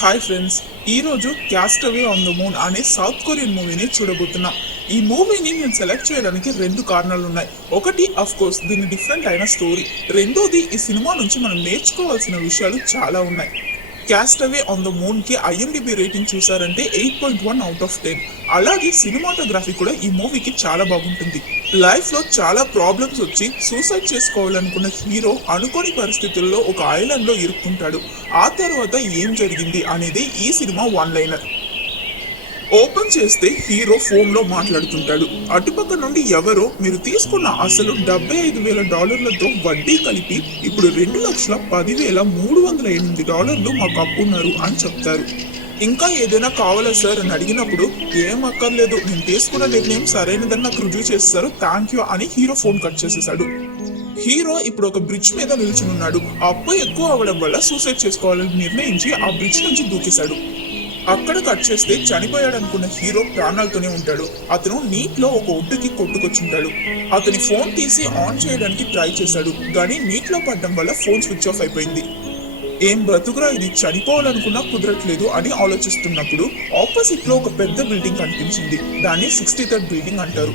Hi friends, ఈరోజు క్యాస్టవే on the moon అనే south Korean మూవీని చూడబోతున్నాం. ఈ మూవీని నేను సెలెక్ట్ చేయడానికి రెండు కారణాలు ఉన్నాయి. ఒకటి అఫ్ కోర్స్ దీని డిఫరెంట్ అయిన స్టోరీ, రెండోది ఈ సినిమా నుంచి మనం నేర్చుకోవాల్సిన విషయాలు చాలా ఉన్నాయి. క్యాస్టవే ఆన్ ద మూన్ కి ఐఎండిబి రేటింగ్ చూసారంటే 8.1 అవుట్ ఆఫ్ 10. అలాగే సినిమాటోగ్రఫీ కూడా ఈ మూవీకి చాలా బాగుంటుంది. లైఫ్ లో చాలా ప్రాబ్లమ్స్ వచ్చి సూసైడ్ చేసుకోవాలనుకున్న హీరో అనుకోని పరిస్థితుల్లో ఒక ఐలాండ్ లో ఇరుక్కుంటాడు. ఆ తర్వాత ఏం జరిగింది అనేది ఈ సినిమా వన్ లైనర్. ఓపెన్ చేస్తే హీరో ఫోన్ లో మాట్లాడుతుంటాడు. అటుపక్క నుండి ఎవరో మీరు తీసుకున్న అసలు $75,000 వడ్డీ కలిపి ఇప్పుడు $2,10,308 మాకు అప్పున్నారు అని చెప్తారు. ఇంకా ఏదైనా కావాలా సార్ అని అడిగినప్పుడు ఏం అక్కర్లేదు, నేను తీసుకున్న నిర్ణయం సరైనదని నాకు రుజువు చేస్తారు, థ్యాంక్ యూ అని హీరో ఫోన్ కట్ చేసేసాడు. హీరో ఇప్పుడు ఒక బ్రిడ్జ్ మీద నిల్చున్నాడు. అప్పు ఎక్కువ అవ్వడం వల్ల సూసైడ్ చేసుకోవాలని నిర్ణయించి ఆ బ్రిడ్జ్ నుంచి దూకేశాడు. అక్కడ కట్ చేస్తే చనిపోయాడు అనుకున్న హీరో ప్రాణాలతోనే ఉంటాడు. అతను నీటిలో ఒక ఒడ్డుకి కొట్టుకొచ్చుంటాడు. అతని ఫోన్ తీసి ఆన్ చేయడానికి ట్రై చేశాడు, కానీ నీటిలో పడడం వల్ల ఫోన్ స్విచ్ ఆఫ్ అయిపోయింది. ఏం బ్రతుకురా ఇది, చనిపోవాలనుకున్నా కుదరట్లేదు అని ఆలోచిస్తున్నప్పుడు ఆపోజిట్ లో ఒక పెద్ద బిల్డింగ్ కనిపించింది. దాన్ని 63rd బిల్డింగ్ అంటారు.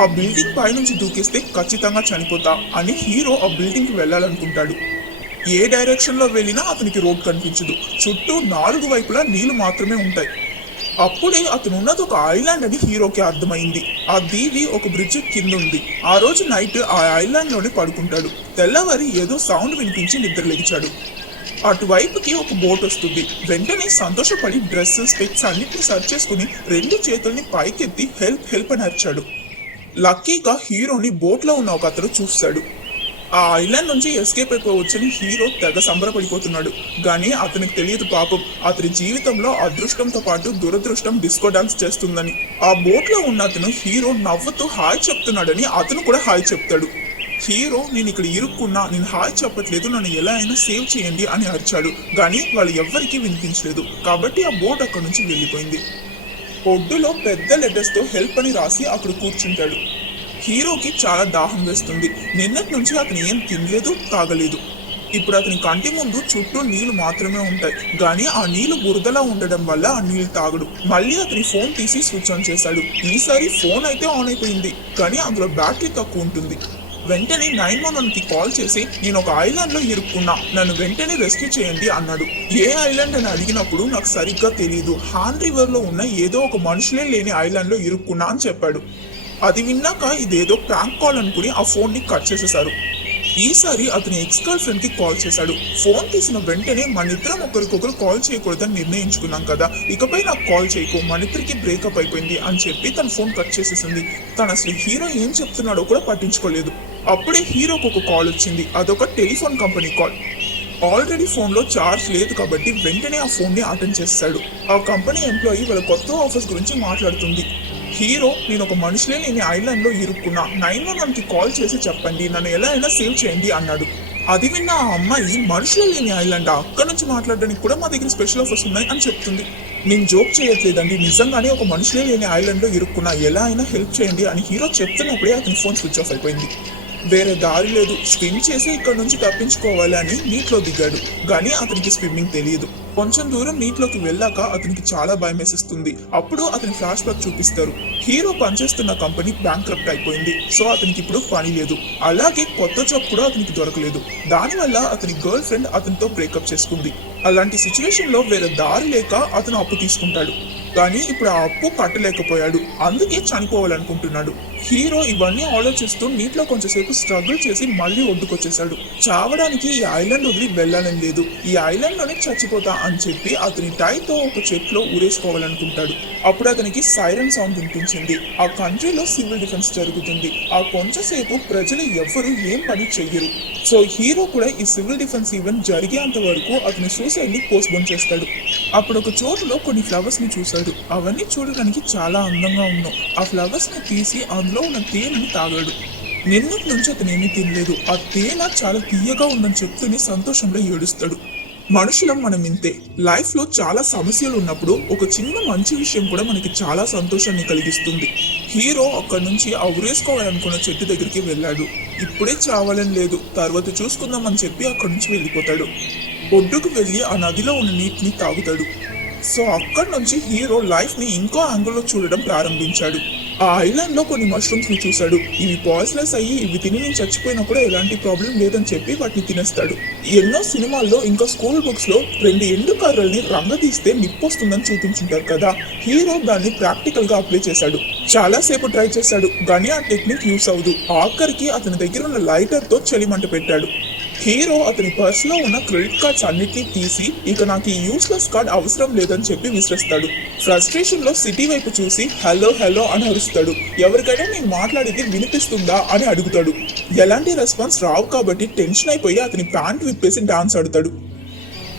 ఆ బిల్డింగ్ పైనుంచి దూకేస్తే ఖచ్చితంగా చనిపోతా అని హీరో ఆ బిల్డింగ్ కి వెళ్ళాలనుకుంటాడు. ఏ డైరెక్షన్ లో వెళ్ళినా అతనికి రోడ్ కనిపించదు. చుట్టూ 4 వైపులా నీళ్లు మాత్రమే ఉంటాయి. అప్పుడే అతను ఉన్నది ఒక ఐలాండ్ అని హీరోకి అర్థమైంది. ఆ దీవి ఒక బ్రిడ్జ్ కింద ఉంది. ఆ రోజు నైట్ ఆ ఐలాండ్ లోనే పడుకుంటాడు. తెల్లవారి ఏదో సౌండ్ వినిపించి నిద్ర లేచాడు. అటువైపుకి ఒక బోట్ వస్తుంది. వెంటనే సంతోషపడి డ్రెస్ స్పెక్స్ అన్నిటిని సర్చ్ చేసుకుని 2 చేతుల్ని పైకెత్తి హెల్ప్ హెల్ప్ అని అరిచాడు. లక్కీగా హీరోని బోట్ లో ఉన్న ఒక అతను చూస్తాడు. ఆ ఐలాండ్ నుంచి ఎస్కేప్ అయిపోవచ్చని హీరో తెగ సంబరపడిపోతున్నాడు. కానీ అతనికి తెలియదు పాపం, అతని జీవితంలో అదృష్టంతో పాటు దురదృష్టం డిస్కో డాన్స్ చేస్తుందని. ఆ బోట్ లో ఉన్న అతను హీరో నవ్వుతూ హాయ్ చెప్తున్నాడని అతను కూడా హాయ్ చెప్తాడు. హీరో నేను ఇక్కడ ఇరుక్కున్నా, నేను హాయ్ చెప్పట్లేదు, నన్ను ఎలా అయినా సేవ్ చేయండి అని అరిచాడు. కానీ వాళ్ళు ఎవ్వరికీ వినిపించలేదు. కాబట్టి ఆ బోట్ అక్కడి నుంచి వెళ్ళిపోయింది. ఒడ్డులో పెద్ద లెటర్స్ తో హెల్ప్ అని రాసి అక్కడ కూర్చుంటాడు. హీరోకి చాలా దాహం వేస్తుంది. నిన్నటి నుంచి అతను ఏం తినలేదు, తాగలేదు. ఇప్పుడు అతని కంటి ముందు చుట్టూ నీళ్లు మాత్రమే ఉంటాయి. కానీ ఆ నీళ్లు బురదలా ఉండడం వల్ల ఆ నీళ్లు తాగడు. మళ్ళీ అతని ఫోన్ తీసి స్విచ్ ఆన్ చేశాడు. ఈసారి ఫోన్ అయితే ఆన్ అయిపోయింది, కానీ అందులో బ్యాటరీ తక్కువ ఉంటుంది. వెంటనే 911కి కాల్ చేసి నేను ఒక ఐలాండ్ లో ఇరుక్కున్నా, నన్ను వెంటనే రెస్క్యూ చేయండి అన్నాడు. ఏ ఐలాండ్ అని అడిగినప్పుడు నాకు సరిగ్గా తెలియదు, హాన్ రివర్ లో ఉన్న ఏదో ఒక మనుషులే లేని ఐలాండ్ లో ఇరుక్కున్నా అని చెప్పాడు. అది విన్నాక ఇదేదో ప్రాంక్ కాల్ అనుకుని ఆ ఫోన్ ని కట్ చేసేశారు. ఈసారి అతని ఎక్స్ గర్ల్ ఫ్రెండ్ కి కాల్ చేశాడు. ఫోన్ తీసిన వెంటనే మనిద్దరం ఒకరికొకరు కాల్ చేయకూడదని నిర్ణయించుకున్నాం కదా, ఇకపై నాకు కాల్ చేయకు, మనిద్దరికి బ్రేకప్ అయిపోయింది అని చెప్పి తన ఫోన్ కట్ చేసేసింది. తను అసలు హీరో ఏం చెప్తున్నాడో కూడా పట్టించుకోలేదు. అప్పుడే హీరోకి ఒక కాల్ వచ్చింది. అదొక telephone company call. Already phone లో ఛార్జ్ లేదు కాబట్టి వెంటనే ఆ ఫోన్ ని అటెండ్ చేస్తాడు. ఆ కంపెనీ ఎంప్లాయీ వాళ్ళ కొత్త ఆఫీస్ గురించి మాట్లాడుతుంది. హీరో నేను ఒక మనుషులే లేని ఐలాండ్ లో ఇరుక్కున్నా, 911కి కాల్ చేసి చెప్పండి, నన్ను ఎలా అయినా సేవ్ చేయండి అన్నాడు. అది విన్న ఆ అమ్మాయి మనుషులే లేని ఐలాండ్, అక్కడ నుంచి మాట్లాడడానికి కూడా మా దగ్గర స్పెషల్ ఆఫర్స్ ఉన్నాయి అని చెప్తుంది. నేను జోక్ చేయట్లేదండి, నిజంగానే ఒక మనుషులే లేని ఐలాండ్ లో ఇరుక్కున్నా, ఎలా అయినా హెల్ప్ చేయండి అని హీరో చెప్తున్నప్పుడే అతని ఫోన్ స్విచ్ ఆఫ్ అయిపోయింది. వేరే దారి లేదు, స్విమ్ చేసి ఇక్కడ నుంచి తప్పించుకోవాలి అని నీటిలో దిగాడు. కానీ అతనికి స్విమ్మింగ్ తెలియదు. కొంచెం దూరం నీటిలోకి వెళ్ళాక అతనికి చాలా భయం వేసిస్తుంది. అప్పుడు అతని ఫ్లాష్ బ్యాక్ చూపిస్తారు. హీరో పనిచేస్తున్న కంపెనీ బ్యాంక్రప్ట్ అయిపోయింది. సో అతనికి ఇప్పుడు పని లేదు. అలాగే కొత్త జాబ్ కూడా అతనికి దొరకలేదు. దానివల్ల అతని గర్ల్ ఫ్రెండ్ అతనితో బ్రేకప్ చేసుకుంది. అలాంటి సిచ్యువేషన్ లో వేరే దారి లేక అతను అప్పు తీసుకుంటాడు. కానీ ఇప్పుడు ఆ అప్పు కట్టలేకపోయాడు. అందుకే చనిపోవాలనుకుంటున్నాడు. హీరో ఇవన్నీ ఆలోచిస్తూ నీటిలో కొంచెంసేపు స్ట్రగుల్ చేసి మళ్ళీ ఒడ్డుకొచ్చేసాడు. చావడానికి ఈ ఐలాండ్ వదిలి వెళ్ళాలని లేదు, ఈ ఐలాండ్ లోనే చచ్చిపోతా అని చెప్పి అతని టైతో ఒక చెట్లో ఊరేసుకోవాలనుకుంటాడు. అప్పుడు అతనికి సైరన్ సౌండ్ వినిపించింది. ఆ కంట్రీలో సివిల్ డిఫెన్స్ జరుగుతుంది. ఆ కొంచెంసేపు ప్రజలు ఎవ్వరూ ఏం పని చెయ్యరు. సో హీరో కూడా ఈ సివిల్ డిఫెన్స్ ఈవెంట్ జరిగేంత వరకు అతని సూసైడ్ ని పోస్ట్పోన్ చేస్తాడు. అప్పుడు ఒక చోటులో కొన్ని ఫ్లవర్స్ ని చూశాడు. అవన్నీ చూడడానికి చాలా అందంగా ఉన్నాయి. ఆ ఫ్లవర్స్ ని తీసి అందులో ఉన్న తేనెని తాగాడు. నిన్నటి నుంచి అతను ఏమీ తినలేదు. ఆ తేనె చాలా తీయగా ఉందని చెప్తూనే సంతోషంలో ఏడుస్తాడు. మనుషులం మనం ఇంతే. లైఫ్ లో చాలా సమస్యలు ఉన్నప్పుడు ఒక చిన్న మంచి విషయం కూడా మనకి చాలా సంతోషాన్ని కలిగిస్తుంది. హీరో అక్కడి నుంచి ఆ ఉరేసుకోవాలనుకున్న చెట్టు దగ్గరికి వెళ్ళాడు. ఇప్పుడే చావాలని లేదు, తర్వాత చూసుకుందాం అని చెప్పి అక్కడి నుంచి వెళ్ళిపోతాడు. ఒడ్డుకు వెళ్లి ఆ నదిలో ఉన్న నీటిని తాగుతాడు. సో అక్కడి నుంచి హీరో లైఫ్ ని ఇంకో యాంగిల్లో చూడడం ప్రారంభించాడు. ఆ ఐలాండ్ లో కొన్ని మష్రూమ్స్ ని చూశాడు. ఇవి పాయిజనస్ అయ్యి ఇవి తిని నేను చచ్చిపోయినప్పుడు ఎలాంటి ప్రాబ్లం లేదని చెప్పి వాటిని తినేస్తాడు. ఎన్నో సినిమాల్లో ఇంకా స్కూల్ బుక్స్ లో 2 ఎండు కర్రల్ని రంగదీస్తే నిప్పొస్తుందని చూపించుంటారు కదా. హీరో దాన్ని ప్రాక్టికల్ గా అప్లై చేశాడు. చాలా సేపు ట్రై చేశాడు కానీ ఆ టెక్నిక్ యూస్ అవ్వదు. ఆఖరికి అతని దగ్గర ఉన్న లైటర్ తో చలిమంట పెట్టాడు. హీరో అతని పర్స్ లో ఉన్న క్రెడిట్ కార్డ్స్ అన్నిటినీ తీసి ఇక నాకు ఈ యూస్లెస్ కార్డ్ అవసరం లేదని చెప్పి విసిరేస్తాడు. ఫ్రస్ట్రేషన్ లో సిటీ వైపు చూసి హలో హలో అని అరుస్తాడు. ఎవరికైనా నేను మాట్లాడేది వినిపిస్తుందా అని అడుగుతాడు. ఎలాంటి రెస్పాన్స్ రావు కాబట్టి టెన్షన్ అయిపోయి అతని ప్యాంట్ విప్పేసి డాన్స్ ఆడతాడు.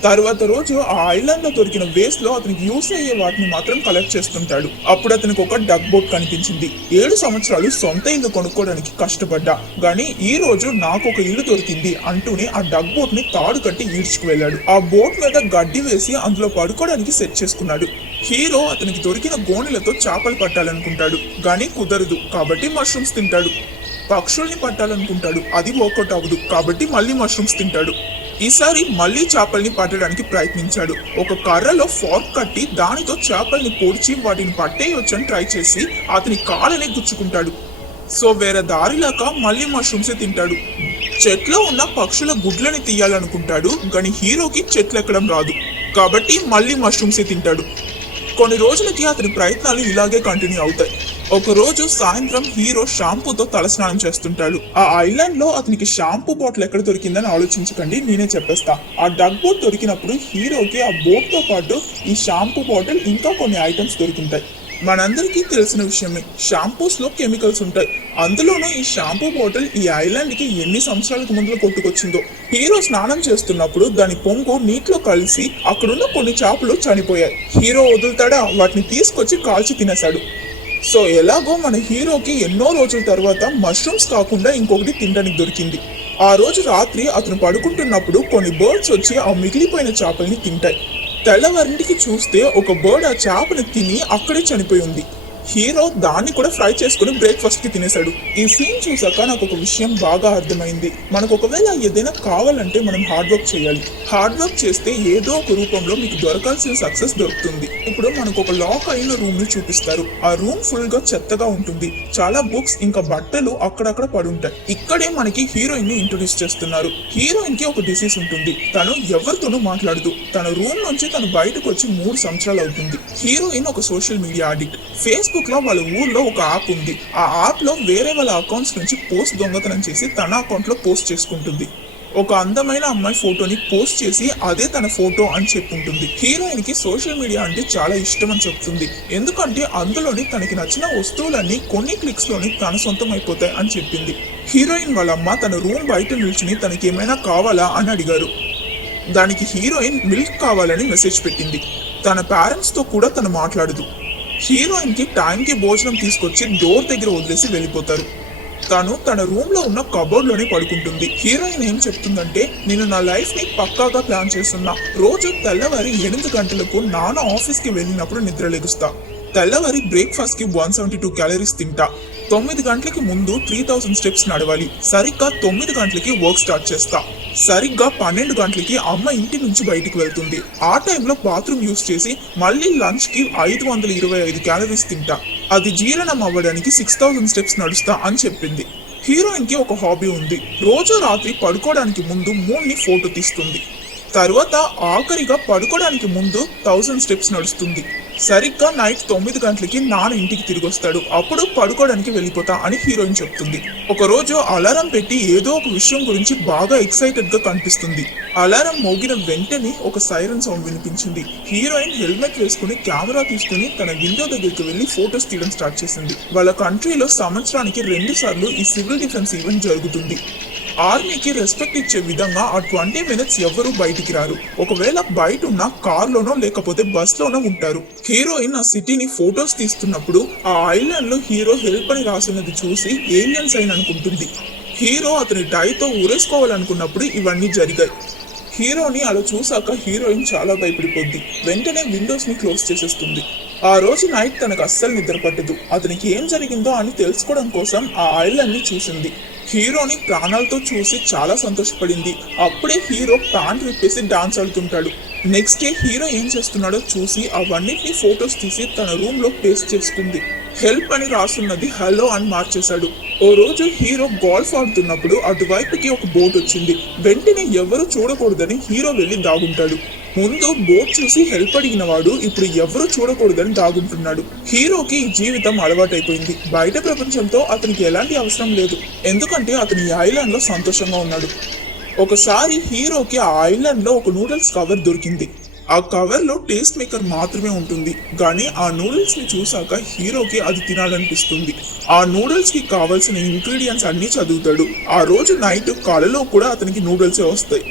తర్వాత రోజు ఆ ఐలాండ్ లో దొరికిన వేస్ట్ లో అతనికి యూస్ అయ్యే వాటిని మాత్రం కలెక్ట్ చేస్తుంటాడు. అప్పుడు అతనికి ఒక డక్ బోట్ కనిపించింది. 7 సంవత్సరాలు సొంత ఇల్లు కొనుక్కోవడానికి కష్టపడ్డా గానీ ఈ రోజు నాకు ఒక ఇల్లు దొరికింది అంటూనే ఆ డక్ బోట్ ని తాడు కట్టి ఈడ్చుకు వెళ్ళాడు. ఆ బోట్ మీద గడ్డి వేసి అందులో పడుకోవడానికి సెట్ చేసుకున్నాడు. హీరో అతనికి దొరికిన గోనెలతో చేపలు పట్టాలనుకుంటాడు గానీ కుదరదు కాబట్టి మష్రూమ్స్ తింటాడు. పక్షుల్ని పట్టాలనుకుంటాడు, అది వర్కౌట్ అవ్వదు కాబట్టి మళ్ళీ మష్రూమ్స్ తింటాడు. ఈసారి మళ్ళీ చేపల్ని పట్టడానికి ప్రయత్నించాడు. ఒక కర్రలో ఫార్క్ కట్టి దానితో చేపల్ని పొడిచి వాటిని పట్టేయొచ్చని ట్రై చేసి అతని కాళ్ళని గుచ్చుకుంటాడు. సో వేరే దారి లేక మళ్ళీ మష్రూమ్సే తింటాడు. చెట్లో ఉన్న పక్షుల గుడ్లని తీయాలనుకుంటాడు కానీ హీరోకి చెట్లు ఎక్కడం రాదు కాబట్టి మళ్ళీ మష్రూమ్సే తింటాడు. కొన్ని రోజులకి అతని ప్రయత్నాలు ఇలాగే కంటిన్యూ అవుతాయి. ఒక రోజు సాయంత్రం హీరో షాంపూతో తలస్నానం చేస్తుంటాడు. ఆ ఐలాండ్ లో అతనికి షాంపూ బాటిల్ ఎక్కడ దొరికిందని ఆలోచించకండి, నేనే చెప్పేస్తా. ఆ డగ్ బోట్ దొరికినప్పుడు హీరోకి ఆ బోట్ తో పాటు ఈ షాంపూ బాటిల్ ఇంకా కొన్ని ఐటమ్స్ దొరుకుంటాయి. మనందరికీ తెలిసిన విషయమే, షాంపూస్ లో కెమికల్స్ ఉంటాయి. అందులోనూ ఈ షాంపూ బాటిల్ ఈ ఐలాండ్ కి ఎన్ని సంవత్సరాలకు ముందు కొట్టుకొచ్చిందో. హీరో స్నానం చేస్తున్నప్పుడు దాని పొంగు నీటిలో కలిసి అక్కడున్న కొన్ని చేపలు చనిపోయాయి. హీరో వదులుతాడా, వాటిని తీసుకొచ్చి కాల్చి తినేశాడు. సో ఎలాగో మన హీరోకి ఎన్నో రోజుల తర్వాత మష్రూమ్స్ కాకుండా ఇంకొకటి తినడానికి దొరికింది. ఆ రోజు రాత్రి అతను పడుకుంటున్నప్పుడు కొన్ని బర్డ్స్ వచ్చి ఆ మిగిలిపోయిన చేపల్ని తింటాయి. తెల్లవారింటికి చూస్తే ఒక బర్డ్ ఆ చేపని తిని అక్కడే చనిపోయి ఉంది. హీరో దాన్ని కూడా ఫ్రై చేసుకుని బ్రేక్ఫాస్ట్ కి తినేశాడు. ఈ సీన్ చూసాక నాకు ఒక విషయం బాగా అర్థమైంది. మనకు ఒకవేళ ఏదైనా కావాలంటే మనం హార్డ్ వర్క్ చేయాలి. హార్డ్ వర్క్ చేస్తే ఏదో ఒక రూపంలో మీకు దొరకాల్సిన సక్సెస్ దొరుకుతుంది. ఇప్పుడు మనకు ఒక లాక్ అయిన రూమ్ ని చూపిస్తారు. ఆ రూమ్ ఫుల్ గా చెత్తగా ఉంటుంది. చాలా బుక్స్ ఇంకా బట్టలు అక్కడక్కడ పడుంటాయి. ఇక్కడే మనకి హీరోయిన్ ని ఇంట్రొడ్యూస్ చేస్తున్నారు. హీరోయిన్ కి ఒక డిసీజ్ ఉంటుంది. తను ఎవరితోనూ మాట్లాడదు. తన రూమ్ నుంచి తను బయటకు వచ్చి 3 సంవత్సరాలు అవుతుంది. హీరోయిన్ ఒక సోషల్ మీడియా అడిక్ట్. ఫేస్బుక్ లో వాళ్ళ ఊర్లో ఒక యాప్ ఉంది. ఆ యాప్ లో వేరే వాళ్ళ అకౌంట్స్ నుంచి పోస్ట్ దొంగతనం చేసి తన అకౌంట్ లో పోస్ట్ చేసుకుంటుంది. ఒక అందమైన అమ్మాయి ఫోటోని పోస్ట్ చేసి అదే తన ఫోటో అని చెప్పుంటుంది. హీరోయిన్ కి సోషల్ మీడియా అంటే చాలా ఇష్టం అని చెప్తుంది. ఎందుకంటే అందులోని తనకి నచ్చిన వస్తువులన్నీ కొన్ని క్లిక్స్ లోని తన సొంతం అయిపోతాయి అని చెప్పింది. హీరోయిన్ వాళ్ళ అమ్మ తన రూమ్ బయట నిల్చుని తనకి ఏమైనా కావాలా అని అడిగారు. దానికి హీరోయిన్ మిల్క్ కావాలని మెసేజ్ పెట్టింది. తన పేరెంట్స్ తో కూడా తను మాట్లాడదు. హీరోయిన్ కి టైంకి భోజనం తీసుకొచ్చి డోర్ దగ్గర వదిలేసి వెళ్ళిపోతారు. తను తన రూమ్ లో ఉన్న కబోర్డ్ లోనే పడుకుంటుంది. హీరోయిన్ ఏం చెప్తుందంటే, నేను నా లైఫ్ ని పక్కాగా ప్లాన్ చేస్తున్నా. రోజు తెల్లవారి 8 గంటలకు నాన్న ఆఫీస్ కి వెళ్ళినప్పుడు నిద్ర లెగుస్తా. తెల్లవారి బ్రేక్ఫాస్ట్ కి 172 క్యాలరీస్ తింటా. 9 గంటలకి ముందు 3000 స్టెప్స్ నడవాలి. సరిగ్గా 9 గంటలకి వర్క్ స్టార్ట్ చేస్తా. సరిగ్గా 12 గంటలకి అమ్మ ఇంటి నుంచి బయటికి వెళ్తుంది. ఆ టైంలో బాత్రూమ్ యూస్ చేసి మళ్ళీ లంచ్ కి 525 క్యాలరీస్ తింటా. అది జీర్ణం అవ్వడానికి 6000 స్టెప్స్ నడుస్తా అని చెప్పింది. హీరోయిన్ కి ఒక హాబీ ఉంది. రోజు రాత్రి పడుకోవడానికి ముందు మూన్ ని ఫోటో తీస్తుంది. తర్వాత ఆఖరిగా పడుకోవడానికి ముందు 1000 స్టెప్స్ నడుస్తుంది. సరిగ్గా నైట్ 9 గంటలకి నాన్న ఇంటికి తిరిగి వస్తాడు. అప్పుడు పడుకోవడానికి వెళ్ళిపోతా అని హీరోయిన్ చెప్తుంది. ఒక రోజు అలారం పెట్టి ఏదో ఒక విషయం గురించి బాగా ఎక్సైటెడ్ గా కనిపిస్తుంది. అలారం మోగిన వెంటనే ఒక సైరన్ సౌండ్ వినిపించింది. హీరోయిన్ హెల్మెట్ వేసుకుని కెమెరా తీసుకుని తన విండో దగ్గరికి వెళ్లి ఫోటోస్ తీయడం స్టార్ట్ చేసింది. వాళ్ళ కంట్రీలో సంవత్సరానికి 2 సార్లు ఈ సివిల్ డిఫెన్స్ ఈవెంట్ జరుగుతుంది. ఆర్మీకి రెస్పెక్ట్ ఇచ్చే విధంగా ఆ 20 మినిట్స్ ఎవరు బయటికి రారు. ఒకవేళ బయట ఉన్న కార్లోనో లేకపోతే బస్ లోనో ఉంటారు. హీరోయిన్ ఆ సిటీని ఫొటోస్ తీస్తున్నప్పుడు ఆ ఐలాండ్ లో హీరో హెల్ప్ అని రాసినది చూసి ఏలియన్స్ అయిన అనుకుంటుంది. హీరో అతని డైతో ఊరేసుకోవాలనుకున్నప్పుడు ఇవన్నీ జరిగాయి. హీరోని అలా చూసాక హీరోయిన్ చాలా భయపడిపోద్ది. వెంటనే విండోస్ ని క్లోజ్ చేసేస్తుంది. ఆ రోజు నైట్ తనకు అస్సలు నిద్ర పట్టదు. అతనికి ఏం జరిగిందో అని తెలుసుకోవడం కోసం ఆ ఐలాండ్ ని చూసింది. హీరోని ప్రాణాలతో చూసి చాలా సంతోషపడింది. అప్పుడే హీరో ప్యాంట్ విప్పేసి డాన్స్ ఆడుతుంటాడు. నెక్స్ట్ డే హీరో ఏం చేస్తున్నాడో చూసి అవన్నిటిని ఫొటోస్ తీసి తన రూమ్ లో పేస్ట్ చేసుకుంది. హెల్ప్ అని రాసున్నది హలో అని మార్చేశాడు. ఓ రోజు హీరో గోల్ఫ్ ఆడుతున్నప్పుడు అటువైపుకి ఒక బోట్ వచ్చింది. వెంటనే ఎవరు చూడకూడదని హీరో వెళ్లి దాగుంటాడు. ముందు బోట్ చూసి హెల్ప్ అడిగిన వాడు ఇప్పుడు ఎవరు చూడకూడదని దాగుంటున్నాడు. హీరోకి ఈ జీవితం అలవాటైపోయింది. బయట ప్రపంచంతో అతనికి ఎలాంటి అవసరం లేదు, ఎందుకంటే అతని ఈ ఐలాండ్ లో సంతోషంగా ఉన్నాడు. ఒకసారి హీరోకి ఆ ఐలాండ్ లో ఒక నూడిల్స్ కవర్ దొరికింది. ఆ కవర్ లో టేస్ట్ మేకర్ మాత్రమే ఉంటుంది, కానీ ఆ నూడిల్స్ ని చూసాక హీరోకి అది తినాలనిపిస్తుంది. ఆ నూడిల్స్ కి కావాల్సిన ఇంగ్రీడియంట్స్ అన్ని చదువుతాడు. ఆ రోజు నైట్ కలలో కూడా అతనికి నూడిల్సే వస్తాయి.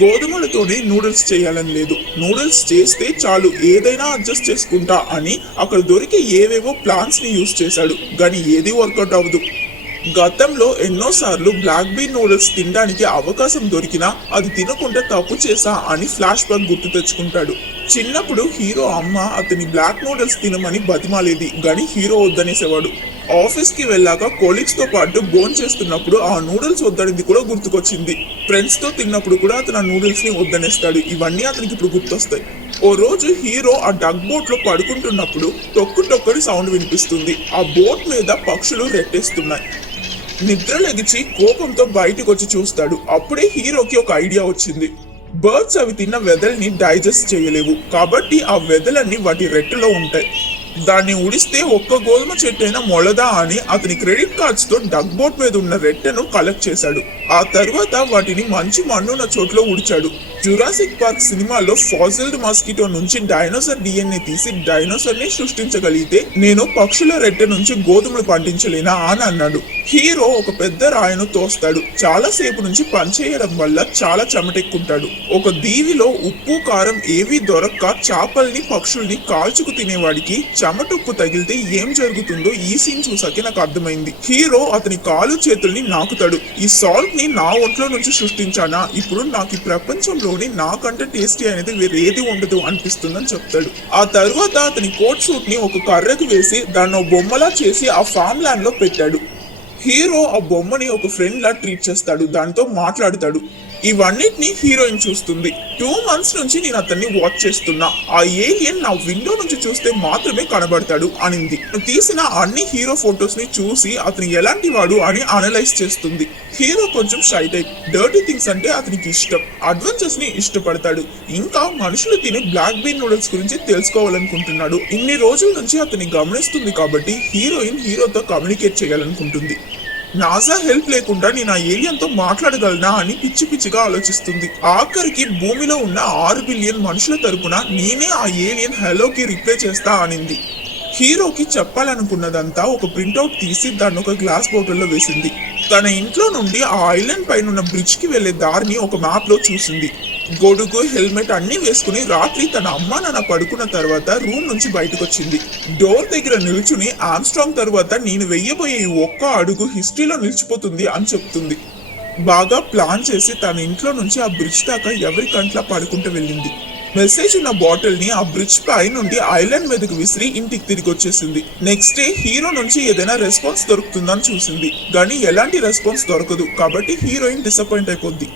గోధుమలతోనే నూడిల్స్ చేయాలని లేదు, నూడిల్స్ చేస్తే చాలు ఏదైనా అడ్జస్ట్ చేసుకుంటా అని అక్కడ దొరికే ఏవేవో ప్లాన్స్ ని యూజ్ చేశాడు, కానీ ఏది వర్కౌట్ అవ్వదు. గతంలో ఎన్నోసార్లు బ్లాక్ బీన్ నూడిల్స్ తినడానికి అవకాశం దొరికినా అది తినకుండా తప్పు చేశా అని ఫ్లాష్ బ్యాక్ గుర్తు తెచ్చుకుంటాడు. చిన్నప్పుడు హీరో అమ్మ అతని బ్లాక్ నూడిల్స్ తినమని బతిమాలేది, కానీ హీరో వద్దనేసేవాడు. ఆఫీస్ కి వెళ్ళాక కొలీగ్స్ తో పాటు బోన్ చేస్తున్నప్పుడు ఆ నూడిల్స్ వద్దనేది కూడా గుర్తుకొచ్చింది. ఫ్రెండ్స్ తో తిన్నప్పుడు కూడా అతను ఆ నూడిల్స్ ని వద్దనేస్తాడు. ఇవన్నీ అతనికి ఇప్పుడు గుర్తొస్తాయి. ఓ రోజు హీరో ఆ డగ్ బోట్ లో పడుకుంటున్నప్పుడు టొక్కడి సౌండ్ వినిపిస్తుంది. ఆ బోట్ మీద పక్షులు రెట్టేస్తున్నాయి. నిద్ర లెగిచి కోపంతో బయటకు వచ్చి చూస్తాడు. అప్పుడే హీరోకి ఒక ఐడియా వచ్చింది. బర్డ్స్ అవి తిన్న వెదల్ని డైజెస్ట్ చేయలేవు, కాబట్టి ఆ వెదలన్నీ వాటి రెట్టలో ఉంటాయి. దాన్ని ఉడిస్తే ఒక్క గోధుమ చెట్టైనా మొలదా అని అతని క్రెడిట్ కార్డ్స్ తో డగ్ బోట్ మీద ఉన్న రెట్టెను కలెక్ట్ చేశాడు. ఆ తర్వాత వాటిని మంచి మన్నున్న చోట్ల ఉడిచాడు. జురాసిక్ పార్క్ సినిమాలో ఫాసిల్డ్ మస్కిటో నుంచి డైనోసార్ డిఎన్ఏ తీసి డైనోసార్ ని సృష్టించగలిగితే నేను పక్షుల రెట్టె నుంచి గోధుమలు పండించలేనా అని అన్నాడు. హీరో ఒక పెద్ద రాయిను తోస్తాడు. చాలా సేపు నుంచి పనిచేయడం వల్ల చాలా చెమటెక్కుంటాడు. ఒక దీవిలో ఉప్పు కారం ఏవీ దొరక్క చేపల్ని పక్షుల్ని కాల్చుకు తినేవాడికి చెమటుప్పు తగిలితే ఏం జరుగుతుందో ఈ సీన్ చూసాకే నాకు అర్థమైంది. హీరో అతని కాలు చేతుల్ని నాకుతాడు. ఈ సాల్ట్ ని నా ఒంట్లో నుంచి సృష్టించానా, ఇప్పుడు నాకు ఈ ప్రపంచంలోని నాకంటే టేస్టీ అనేది వేరేది ఉండదు అనిపిస్తుందని చెప్తాడు. ఆ తర్వాత అతని కోట్ సూట్ ని ఒక కర్రకు వేసి దాన్ని బొమ్మలా చేసి ఆ ఫామ్ ల్యాండ్ లో పెట్టాడు. హీరో ఆ బొమ్మని ఒక ఫ్రెండ్ లా ట్రీట్ చేస్తాడు, దాంతో మాట్లాడుతాడు. ఇవన్నిటిని హీరోయిన్ చూస్తుంది. 2 months నుంచి నేను అతన్ని వాచ్ చేస్తున్నా. ఆ ఏలియన్ నా విండో నుంచి చూస్తే మాత్రమే కనబడతాడు అనింది. తీసిన అన్ని హీరో ఫొటోస్ ని చూసి అతను ఎలాంటి వాడు అని అనలైజ్ చేస్తుంది. హీరో కొంచెం షై టైప్, డర్టీ థింగ్స్ అంటే అతనికి ఇష్టం, అడ్వెంచర్స్ ని ఇష్టపడతాడు. ఇంకా మనుషులు తినే బ్లాక్ బీన్ నూడిల్స్ గురించి తెలుసుకోవాలనుకుంటున్నాడు. ఇన్ని రోజుల నుంచి అతన్ని గమనిస్తుంది కాబట్టి హీరోయిన్ హీరోతో కమ్యూనికేట్ చేయాలనుకుంటుంది. నాసా హెల్ప్ లేకుండా నేను ఆ ఏలియన్ తో మాట్లాడగలనా అని పిచ్చి పిచ్చిగా ఆలోచిస్తుంది. ఆఖరికి భూమిలో ఉన్న 6 బిలియన్ మనుషుల తరపున నేనే ఆ ఏలియన్ హలోకి రిప్లై చేస్తా అనింది. హీరోకి చెప్పాలనుకున్నదంతా ఒక ప్రింట్అవుట్ తీసి దాన్ని ఒక గ్లాస్ బాటిల్లో వేసింది. తన ఇంట్లో నుండి ఆ ఐలాండ్ పైన ఉన్న బ్రిడ్జ్ కి వెళ్లే దారిని ఒక మ్యాప్ లో చూసింది. గొడుగు హెల్మెట్ అన్ని వేసుకుని రాత్రి తన అమ్మ నాన్న పడుకున్న తర్వాత రూమ్ నుంచి బయటకు వచ్చింది. డోర్ దగ్గర నిల్చుని ఆమ్స్ట్రాంగ్ తర్వాత నేను వెయ్యబోయే ఈ ఒక్క అడుగు హిస్టరీలో నిలిచిపోతుంది అని చెప్తుంది. బాగా ప్లాన్ చేసి తన ఇంట్లో నుంచి ఆ బ్రిడ్జ్ దాకా ఎవరి కంట్లా పడుకుంటూ వెళ్ళింది. మెసేజ్ ఉన్న బాటిల్ ని ఆ బ్రిడ్జ్ పై నుండి ఐలాండ్ మీదకు విసిరి ఇంటికి తిరిగి వచ్చేసింది. నెక్స్ట్ డే హీరో నుంచి ఏదైనా రెస్పాన్స్ దొరుకుతుందని చూసింది, కానీ ఎలాంటి రెస్పాన్స్ దొరకదు. కాబట్టి హీరోయిన్ డిసప్పాయింట్ అయిపోద్ది.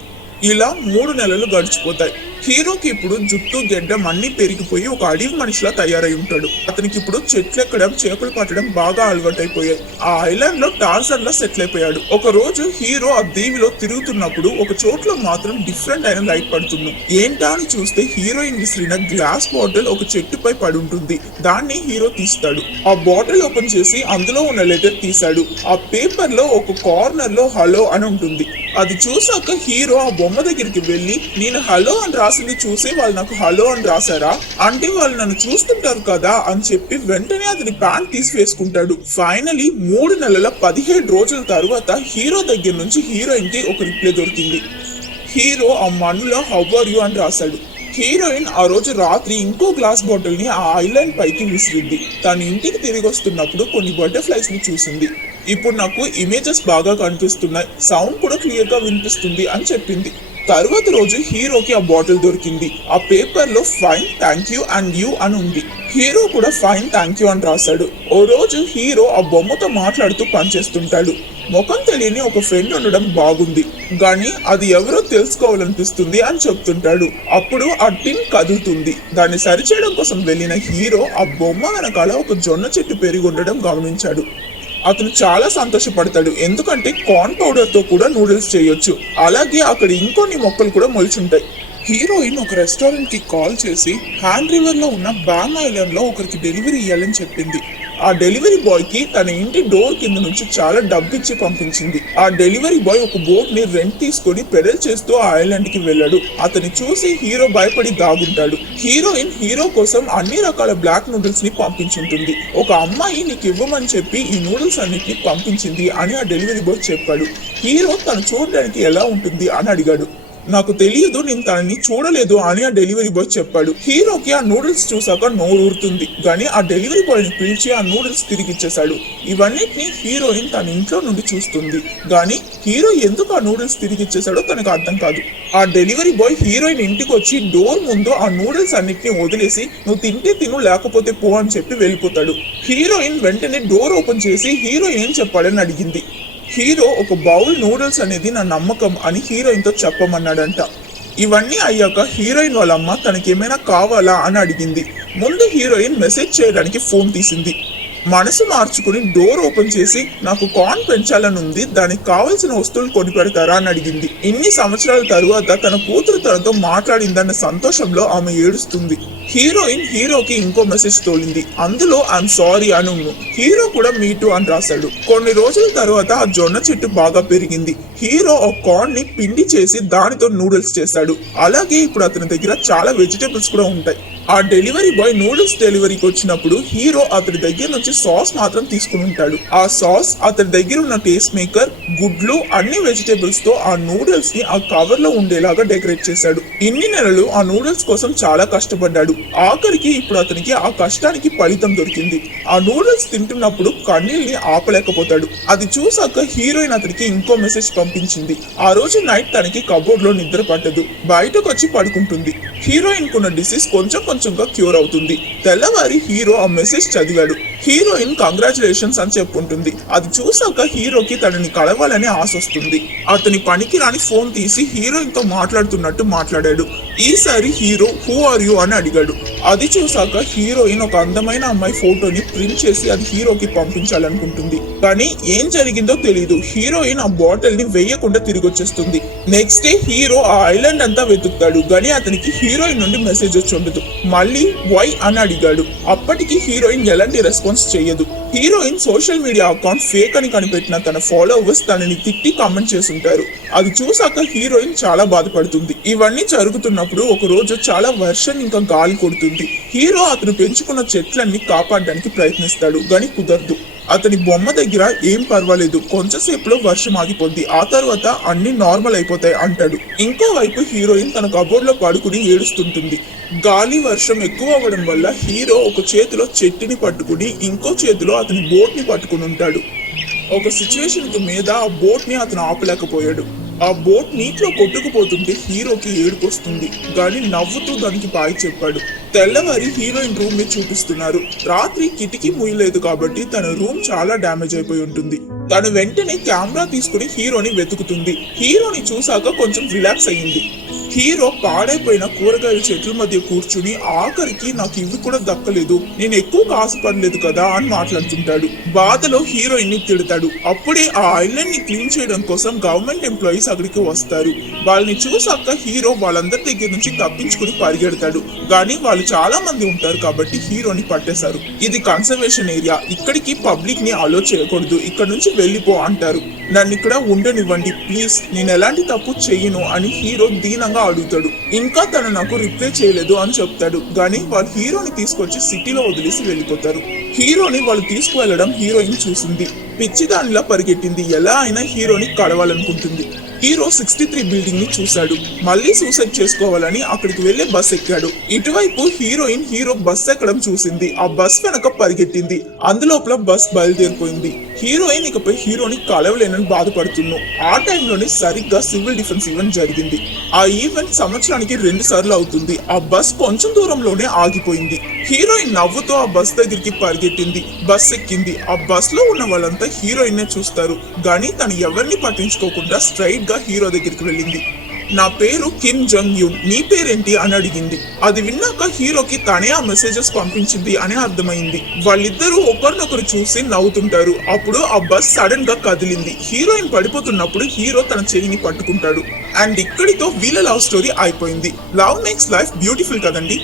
ఇలా 3 నెలలు గడిచిపోతాయి. హీరోకి ఇప్పుడు జుట్టు గెడ్డం అన్ని పెరిగిపోయి ఒక అడవి మనిషిలా తయారై ఉంటాడు. అతనికి ఇప్పుడు చెట్లు ఎక్కడం చేపలు పట్టడం బాగా అలవాటైపోయాయి. ఆ ఐలాండ్ లో టార్జన్ లా సెటిల్ అయిపోయాడు. ఒక రోజు హీరో ఆ దీవిలో తిరుగుతున్నప్పుడు ఒక చోట్ల మాత్రం డిఫరెంట్ అయిన లైట్ పడుతుంది. ఏంటా అని చూస్తే హీరోయిన్ విసిరిన గ్లాస్ బాటిల్ ఒక చెట్టుపై పడి ఉంటుంది. దాన్ని హీరో తీస్తాడు. ఆ బాటిల్ ఓపెన్ చేసి అందులో ఉన్న లెటర్ తీశాడు. ఆ పేపర్ లో ఒక కార్నర్ లో హలో అని ఉంటుంది. అది చూసాక హీరో ఆ బొమ్మ దగ్గరికి వెళ్ళి నేను హలో అని రాసింది చూసి వాళ్ళు నాకు హలో అని రాశారా అంటే వాళ్ళు నన్ను చూస్తుంటారు కదా అని చెప్పి వెంటనే అతని ప్యాంట్ తీసి వేసుకుంటాడు. ఫైనలీ 3 నెలల 17 రోజుల తర్వాత హీరో దగ్గర నుంచి హీరోయిన్ కి ఒక రిప్లై దొరికింది. హీరో ఆ మన్నులో హౌ ఆర్ యు అని రాశాడు. హీరోయిన్ ఆ రోజు రాత్రి ఇంకో గ్లాస్ బాటిల్ ని ఆ ఐలాండ్ పైకి విసిరింది. తన ఇంటికి తిరిగి వస్తున్నప్పుడు కొన్ని బటర్ఫ్లైస్ ని చూసింది. ఇప్పుడు నాకు ఇమేజెస్ బాగా కనిపిస్తున్నాయి, సౌండ్ కూడా క్లియర్ గా వినిపిస్తుంది అని చెప్పింది. తర్వాత రోజు హీరోకి ఆ బాటిల్ దొరికింది. ఆ పేపర్ లో fine thank you and you అని ఉంది. హీరో కూడా ఫైన్ థ్యాంక్ యూ అని రాశాడు. ఓ రోజు హీరో ఆ బొమ్మతో మాట్లాడుతూ పనిచేస్తుంటాడు. ముఖం తెలియని ఒక ఫ్రెండ్ ఉండడం బాగుంది, గాని అది ఎవరో తెలుసుకోవాలనిపిస్తుంది అని చెప్తుంటాడు. అప్పుడు ఆ టిన్ కదులుతుంది. దాన్ని సరిచేయడం కోసం వెళ్ళిన హీరో ఆ బొమ్మ వెనకాల ఒక జొన్న చెట్టు పెరిగి ఉండడం గమనించాడు. అతను చాలా సంతోషపడతాడు, ఎందుకంటే కార్న్ పౌడర్ తో కూడా నూడిల్స్ చేయొచ్చు. అలాగే అక్కడ ఇంకొన్ని మొక్కలు కూడా మొలిచుంటాయి. హీరోయిన్ ఒక రెస్టారెంట్ కి కాల్ చేసి హ్యాండ్ రివర్ లో ఉన్న బామ్ ఐలాండ్ లో ఒకరికి డెలివరీ ఇవ్వాలని చెప్పింది. ఆ డెలివరీ బాయ్ కి తన ఇంటి డోర్ కింద నుంచి చాలా డబ్బు ఇచ్చి పంపించింది. ఆ డెలివరీ బాయ్ ఒక బోట్ ని రెంట్ తీసుకొని పెడల్ చేస్తూ ఆ ఐలాండ్ కి వెళ్ళాడు. అతన్ని చూసి హీరో భయపడి దాగుంటాడు. హీరోయిన్ హీరో కోసం అన్ని రకాల బ్లాక్ నూడిల్స్ ని పంపించుంటుంది. ఒక అమ్మాయి నీకు ఇవ్వమని చెప్పి ఈ నూడిల్స్ అన్నిటిని పంపించింది అని ఆ డెలివరీ బాయ్ చెప్పాడు. హీరో తను చూడడానికి ఎలా ఉంటుంది అని అడిగాడు. నాకు తెలియదు, నేను తనని చూడలేదు అని ఆ డెలివరీ బాయ్ చెప్పాడు. హీరోకి ఆ నూడిల్స్ చూసాక నోరూరుతుంది, కానీ ఆ డెలివరీ బాయ్ ని పిలిచి ఆ నూడిల్స్ తిరిగి ఇచ్చేశాడు. ఇవన్నిటిని హీరోయిన్ తన ఇంట్లో నుండి చూస్తుంది, కానీ హీరో ఎందుకు ఆ నూడిల్స్ తిరిగి ఇచ్చేసాడో తనకు అర్థం కాదు. ఆ డెలివరీ బాయ్ హీరోయిన్ ఇంటికి వచ్చి డోర్ ముందు ఆ నూడిల్స్ అన్నిటిని వదిలేసి నువ్వు తింటే తిను లేకపోతే పో అని చెప్పి వెళ్ళిపోతాడు. హీరోయిన్ వెంటనే డోర్ ఓపెన్ చేసి హీరో ఏం చెప్పాడని అడిగింది. హీరో ఒక బౌల్ నూడిల్స్ అనేది నా నమ్మకం అని హీరోయిన్ తో చెప్పమన్నాడంట. ఇవన్నీ అయ్యాక హీరోయిన్ వాళ్ళ అమ్మ తనకేమైనా కావాలా అని అడిగింది. ముందు హీరోయిన్ మెసేజ్ చేయడానికి ఫోన్ తీసింది. మనసు మార్చుకుని డోర్ ఓపెన్ చేసి నాకు కార్న్ పెంచాలని ఉంది, దానికి కావలసిన వస్తువులు కొని పెడతారా అని అడిగింది. ఇన్ని సంవత్సరాల తరువాత తన కూతురు తనతో మాట్లాడిందన్న సంతోషంలో ఆమె ఏడుస్తుంది. హీరోయిన్ హీరోకి ఇంకో మెసేజ్ తోలింది. అందులో ఐఎమ్ సారీ అని ఉంది. హీరో కూడా మీటూ అని రాశాడు. కొన్ని రోజుల తర్వాత ఆ జొన్న చెట్టు బాగా పెరిగింది. హీరో ఆ కార్న్ ని పిండి చేసి దానితో నూడిల్స్ చేశాడు. అలాగే ఇప్పుడు అతని దగ్గర చాలా వెజిటేబుల్స్ కూడా ఉంటాయి. ఆ డెలివరీ బాయ్ నూడిల్స్ డెలివరీకి వచ్చినప్పుడు హీరో అతని దగ్గర నుంచి సాస్ మాత్రం తీసుకుని ఉంటాడు. ఆ సాస్, అతని దగ్గర ఉన్న టేస్ట్ మేకర్, గుడ్లు, అన్ని వెజిటేబుల్స్ తో ఆ నూడిల్స్ ని ఆ కవర్ లో ఉండేలాగా డెకరేట్ చేశాడు. ఇన్ని నెలలు ఆ నూడిల్స్ కోసం చాలా కష్టపడ్డాడు. ఆఖరికి ఇప్పుడు అతనికి ఆ కష్టానికి ఫలితం దొరికింది. ఆ నూడిల్స్ తింటున్నప్పుడు కన్నీళ్ళని ఆపలేకపోతాడు. అది చూసాక హీరోయిన్ అతనికి ఇంకో మెసేజ్ పంపించింది. ఆ రోజు నైట్ తనకి కబోర్డ్ లో నిద్ర పట్టదు, బయటకు వచ్చి పడుకుంటుంది. హీరోయిన్ కున్న డిసీజ్ కొంచెం కొంచెంగా క్యూర్ అవుతుంది. తెల్లవారి హీరో ఆ మెసేజ్ చదివాడు. హీరోయిన్ కంగ్రాచులేషన్స్ అని చెప్పుంటుంది. అది చూసాక హీరోకి తనని కలవాలని ఆశ వస్తుంది. అతని పనికి రాని ఫోన్ తీసి హీరోయిన్ తో మాట్లాడుతున్నట్టు మాట్లాడాడు. ఈసారి హీరో హూ ఆర్ యూ అని అడిగాడు. అది చూసాక హీరోయిన్ ఒక అందమైన అమ్మాయి ఫోటోని ప్రింట్ చేసి అది హీరోకి పంపించాలనుకుంటుంది. కానీ ఏం జరిగిందో తెలియదు. హీరోయిన్ ఆ బాటిల్ ని వేయకుండా తిరిగి వచ్చేస్తుంది. నెక్స్ట్ డే హీరో ఆ ఐలాండ్ అంతా వెతుకుతాడు, కానీ అతనికి హీరోయిన్ నుండి మెసేజ్ వచ్చి ఉండదు. మళ్ళీ వై అని అడిగాడు. అప్పటికి హీరోయిన్ ఎలాంటి రెస్పాన్స్ చేయదు. Heroine social media account fake అని కనిపెట్టిన తన ఫాలోవర్స్ తనని తిట్టి కామెంట్ చేసుంటారు. అది చూసాక హీరోయిన్ చాలా బాధపడుతుంది. ఇవన్నీ జరుగుతున్నప్పుడు ఒక రోజు చాలా వర్షం ఇంకా గాలి కొడుతుంది. హీరో అతను పెంచుకున్న చెట్లన్నీ కాపాడడానికి ప్రయత్నిస్తాడు, కానీ కుదరదు. అతని బొమ్మ దగ్గర ఏం పర్వాలేదు, కొంచెంసేపులో వర్షం ఆగిపోద్ది, ఆ తర్వాత అన్ని నార్మల్ అయిపోతాయి అంటాడు. ఇంకోవైపు హీరోయిన్ తన కబోర్డ్ లో పడుకుని ఏడుస్తుంటుంది. గాలి వర్షం ఎక్కువ అవ్వడం వల్ల హీరో ఒక చేతిలో చెట్టుని పట్టుకుని ఇంకో చేతిలో అతని బోట్ ని పట్టుకుని ఉంటాడు. ఒక సిచ్యువేషన్ మీద ఆ బోట్ ని అతను ఆపలేకపోయాడు. ఆ బోట్ నీటిలో కొట్టుకుపోతుంటే హీరోకి ఏడుపు వస్తుంది, కానీ నవ్వుతూ దానికి బాయ్ చెప్పాడు. తెల్లవారి హీరోయిన్ రూమ్ ని చూపిస్తున్నారు. రాత్రి కిటికీ మూయలేదు కాబట్టి తన రూమ్ చాలా డ్యామేజ్ అయిపోయి ఉంటుంది. తను వెంటనే కెమెరా తీసుకుని హీరోని వెతుకుతుంది. హీరోని చూసాక కొంచెం రిలాక్స్ అయ్యింది. హీరో పాడైపోయిన కూరగాయల చెట్ల మధ్య కూర్చుని ఆఖరికి నాకు ఇవి కూడా దక్కలేదు, నేను ఎక్కువ ఆశపడలేదు కదా అని మాట్లాడుతుంటాడు. బాధలో హీరోయిన్ ని తిడతాడు. అప్పుడే ఆ ఐలాండ్ ని క్లీన్ చేయడం కోసం గవర్నమెంట్ ఎంప్లాయీస్ అక్కడికి వస్తారు. వాళ్ళని చూసాక హీరో వాళ్ళందరి దగ్గర నుంచి తప్పించుకుని పరిగెడతాడు. కానీ వాళ్ళు చాలా మంది ఉంటారు కాబట్టి హీరోని పట్టేశారు. ఇది కన్సర్వేషన్ ఏరియా, ఇక్కడికి పబ్లిక్ ని అలో చేయకూడదు, ఇక్కడ నుంచి వెళ్ళిపో అంటారు. నన్ను ఇక్కడ ఉండనివ్వండి ప్లీజ్, నేను ఎలాంటి తప్పు చెయ్యను అని హీరో దీనంగా అడుగుతాడు. ఇంకా తను నాకు రిప్లై చేయలేదు అని చెప్తాడు. కానీ వాళ్ళు హీరోని తీసుకొచ్చి సిటీలో వదిలేసి వెళ్ళిపోతారు. హీరోని వాళ్ళు తీసుకువెళ్లడం హీరోయిన్ చూసింది. పిచ్చిదానిలా పరిగెట్టింది. ఎలా అయినా హీరోని కలవాలనుకుంటుంది. హీరో 63 బిల్డింగ్ ని చూశాడు. మళ్ళీ సూసైడ్ చేసుకోవాలని అక్కడికి వెళ్లే బస్ ఎక్కాడు. ఇటువైపు హీరోయిన్ హీరో బస్ ఎక్కడం చూసింది. ఆ బస్ వెనక పరిగెట్టింది. అందులోపల బస్ బయలుదేరిపోయింది. హీరోయిన్ ఇకపై హీరోని కలవలేనని బాధపడుతున్నావు. ఆ టైంలోనే సరిగ్గా సివిల్ డిఫెన్స్ ఈవెంట్ జరిగింది. ఆ ఈవెంట్ సంవత్సరానికి 2 సార్లు అవుతుంది. ఆ బస్ కొంచెం దూరంలోనే ఆగిపోయింది. హీరోయిన్ నవ్వుతో ఆ బస్ దగ్గరికి పరిగెట్టింది. బస్ ఎక్కింది. ఆ బస్ లో ఉన్న వాళ్ళంతా హీరోయిన్ నే చూస్తారు, కానీ తను ఎవరిని పట్టించుకోకుండా స్ట్రైట్ గా హీరో దగ్గరికి వెళ్ళింది. నా పేరు కిమ్ జంగ్ యూన్, నీ పేరేంటి అని అడిగింది. అది విన్నాక హీరోకి తనే ఆ మెసేజెస్ పంపించింది అని అర్థమైంది. వాళ్ళిద్దరూ ఒకరినొకరు చూసి నవ్వుతుంటారు. అప్పుడు ఆ బస్ సడన్ గా కదిలింది. హీరోయిన్ పడిపోతున్నప్పుడు హీరో తన చెయ్యిని పట్టుకుంటాడు. అండ్ ఇక్కడితో వీళ్ళ లవ్ స్టోరీ అయిపోయింది. లవ్ మేక్స్ లైఫ్ బ్యూటిఫుల్ కదండి.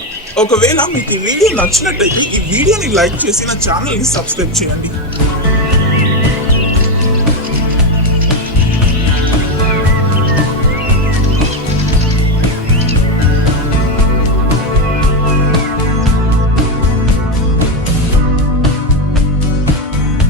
ఒకవేళ మీకు ఈ వీడియో నచ్చినట్టయితే ఈ వీడియోని లైక్ చేసి నా ఛానల్ ని సబ్స్క్రైబ్ చేయండి.